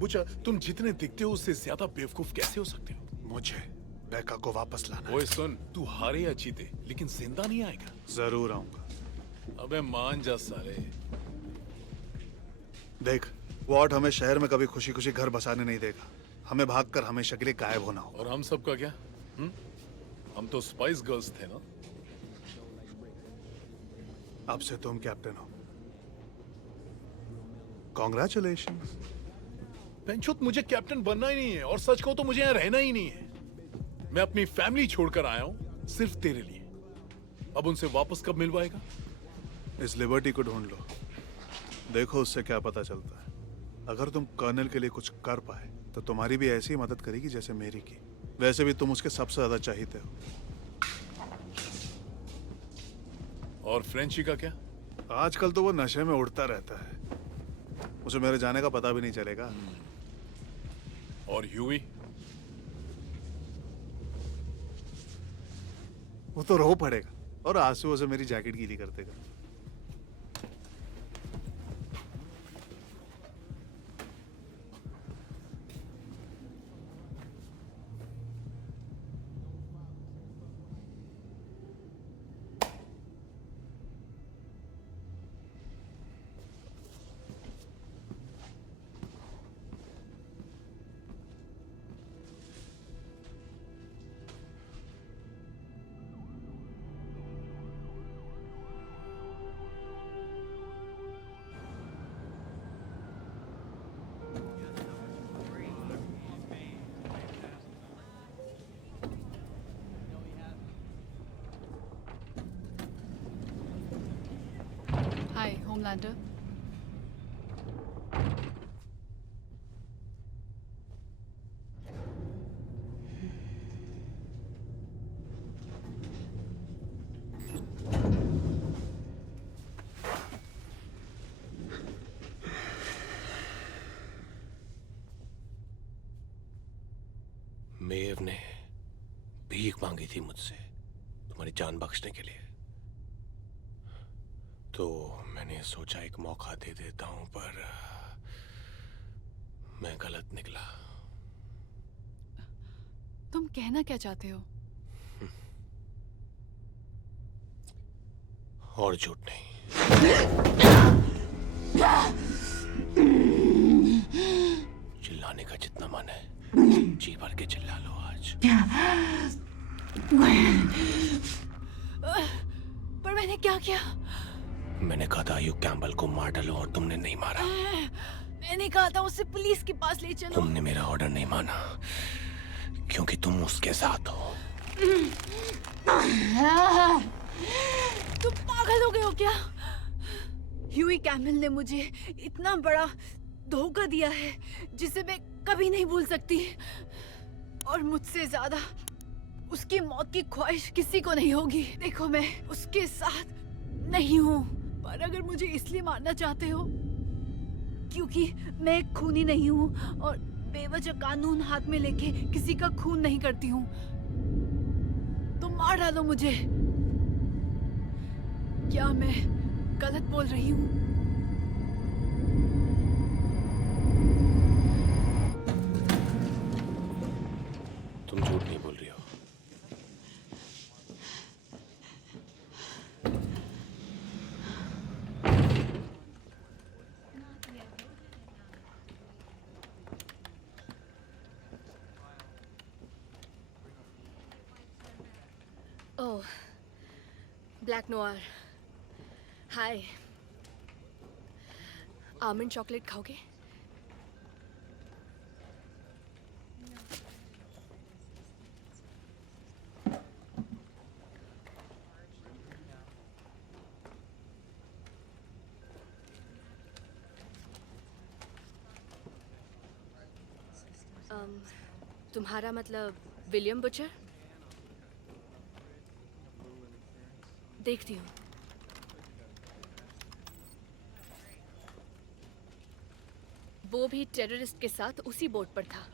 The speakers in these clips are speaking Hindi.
बुचा, तुम जितने दिखते हो उससे ज्यादा बेवकूफ कैसे हो सकते हो? मुझे बेका को वापस लाना ओए सुन, तू हारे या जीते लेकिन जिंदा नहीं आएगा। है। जरूर आऊंगा। अबे मान जा साले। देख, वॉट हमें शहर में कभी खुशी खुशी घर बसाने नहीं देगा। हमें भागकर हमेशा के लिए गायब होना होगा। और हम सबका क्या? हम तो स्पाइस गर्ल्स थे ना। अब से तुम कैप्टन हो। कॉन्ग्रेचुलेशन। पेंचुत, मुझे कैप्टन बनना ही नहीं है और सच कहूं तो मुझे यहाँ रहना ही नहीं है। मैं अपनी फैमिली छोड़कर आया हूँ सिर्फ तेरे लिए। अब उनसे वापस कब मिलवाएगा? इस लिबर्टी को ढूंढ लो, देखो उससे क्या पता चलता है। अगर तुम कर्नल के लिए कुछ कर पाए तो तुम्हारी भी ऐसी मदद करेगी जैसे मेरी की। वैसे भी तुम उसके सबसे ज्यादा चाहते हो। और फ्रेंची का क्या? आजकल तो वो नशे में उड़ता रहता है, उसे मेरे जाने का पता भी नहीं चलेगा। और ह्यूई? वो तो रो पड़ेगा और आंसुओं से मेरी जैकेट गीली कर देगा। Hi, Homelander. मेव ने भीख मांगी थी मुझसे तुम्हारी जान बख्शने के लिए, तो मैंने सोचा एक मौका दे देता हूं, पर मैं गलत निकला। तुम कहना क्या चाहते हो? और झूठ नहीं। चिल्लाने का जितना मन है जी भर के चिल्ला लो आज। पर मैंने क्या किया? मैंने कहा था ह्यू कैम्पबेल को मार डालो और तुमने नहीं मारा। मैंने कहा था उसे पुलिस के पास ले चलो। तुमने मेरा ऑर्डर नहीं माना क्योंकि तुम उसके साथ हो। तुम पागल हो गए हो क्या? ह्यूई कैम्पबेल ने मुझे इतना बड़ा धोखा दिया है जिसे मैं कभी नहीं भूल सकती, और मुझसे ज्यादा उसकी मौत की ख्वाहिश किसी को नहीं होगी। देखो, मैं उसके साथ नहीं हूँ, पर अगर मुझे इसलिए मारना चाहते हो क्योंकि मैं एक खूनी नहीं हूँ और बेवजह कानून हाथ में लेके किसी का खून नहीं करती हूँ, तो मार डालो मुझे। क्या मैं गलत बोल रही हूँ? तुम झूठ नहीं बोल रही हो। ओह, ब्लैक नोयर। हाय, आलमंड चॉकलेट खाओगे? तुम्हारा मतलब विलियम बुचर? देखती हूँ। वो भी टेररिस्ट के साथ उसी बोट पर था।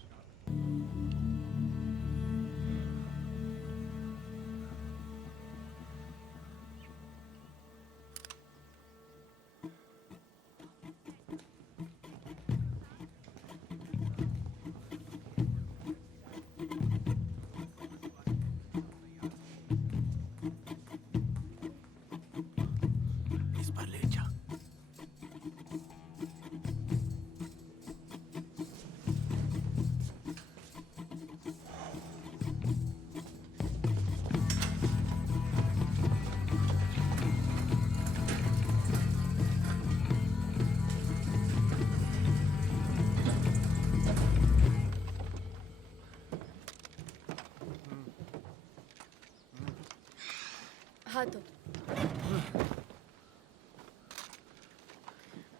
मत दो।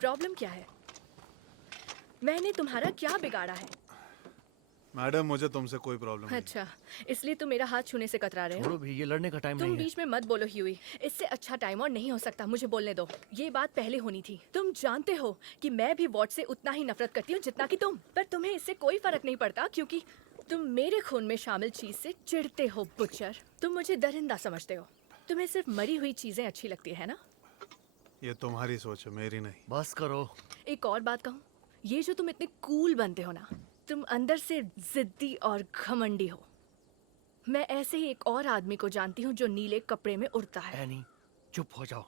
प्रॉब्लम क्या है? मैंने तुम्हारा क्या बिगाड़ा है? मैडम मुझे तुमसे कोई प्रॉब्लम नहीं। अच्छा, इसलिए तुम मेरा हाथ छूने से कतरा रहे हो? छोड़ो भी, ये लड़ने का टाइम तुम नहीं है। बीच में मत बोलो ह्यूई। इससे अच्छा टाइम और नहीं हो सकता, मुझे बोलने दो। ये बात पहले होनी थी। तुम जानते हो कि मैं भी वॉट से उतना ही नफरत करती हूँ जितना कि तुम, पर तुम्हें इससे कोई फर्क नहीं पड़ता क्योंकि तुम मेरे खून में शामिल चीज से चिढ़ते हो बुचर। तुम मुझे दरिंदा समझते हो। तुम्हें सिर्फ मरी हुई चीजें अच्छी लगती है ना? ये तुम्हारी सोच है, मेरी नहीं। बस करो। एक और बात कहूँ, ये जो तुम इतने कूल बनते हो ना, तुम अंदर से जिद्दी और घमंडी हो। मैं ऐसे ही एक और आदमी को जानती हूँ जो नीले कपड़े में उड़ता है। एनी, चुप हो जाओ।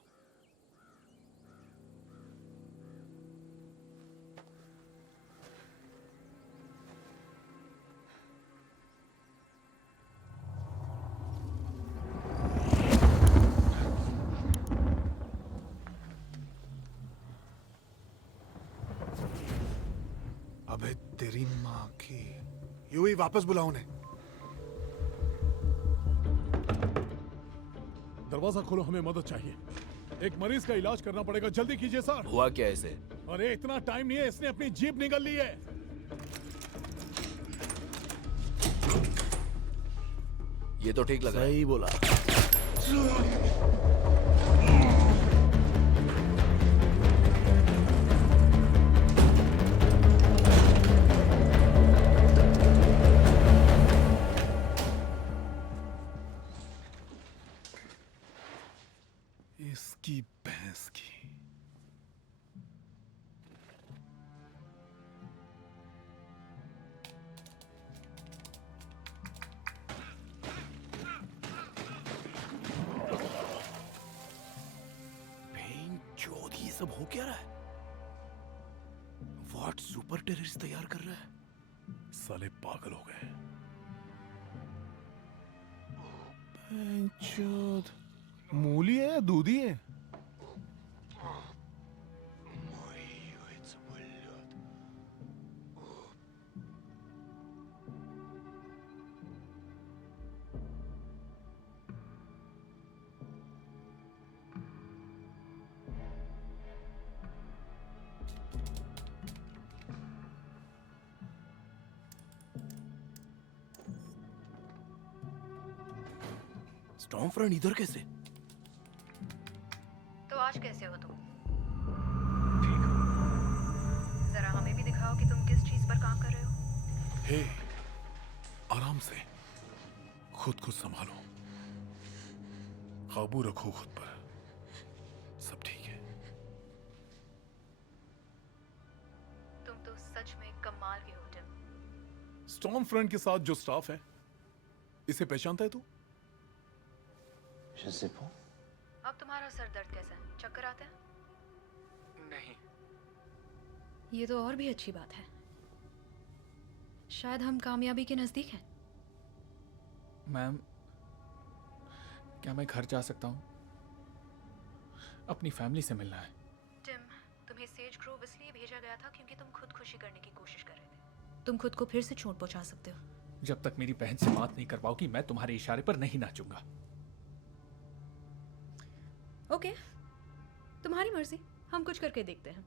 अबे तेरी माँ की। यूं ही वापस बुलाओ उन्हें। दरवाजा खोलो, हमें मदद चाहिए। एक मरीज का इलाज करना पड़ेगा, जल्दी कीजिए सर। हुआ क्या इसे? अरे इतना टाइम नहीं है, इसने अपनी जीभ निकल ली है। ये तो ठीक लग रहा है। सही बोला। इसकी भैंस की। चौध, ये सब हो क्या रहा है? व्हाट सुपर टेररिस्ट तैयार कर रहा है? साले पागल हो गए। मूली है या दूधी है? स्टॉर्मफ्रंट इधर कैसे? तो आज कैसे हो तुम? ठीक हो? जरा हमें भी दिखाओ कि तुम किस चीज पर काम कर रहे हो। हे, आराम से, खुद को संभालो, काबू रखो खुद पर। सब ठीक है। तुम तो सच में कमाल के हो टिम। स्टॉर्म फ्रंट के साथ जो स्टाफ है, इसे पहचानता है तू? अब तुम्हारा सर दर्द कैसा है? चक्कर आते हैं? नहीं। ये तो और भी अच्छी बात है। शायद हम कामयाबी के नजदीक हैं। मैम, क्या मैं घर जा सकता हूँ? अपनी फैमिली से मिलना है। टिम, तुम्हें सेज ग्रोव इसलिए भेजा गया था क्योंकि तुम खुदकुशी करने की कोशिश कर रहे थे। तुम खुद को फिर से चोट पहुंचा सकते हो। जब तक मेरी बहन से बात नहीं कर पाओगी, मैं तुम्हारे इशारे पर नहीं नाचूंगा। ओके, तुम्हारी मर्जी। हम कुछ करके देखते हैं।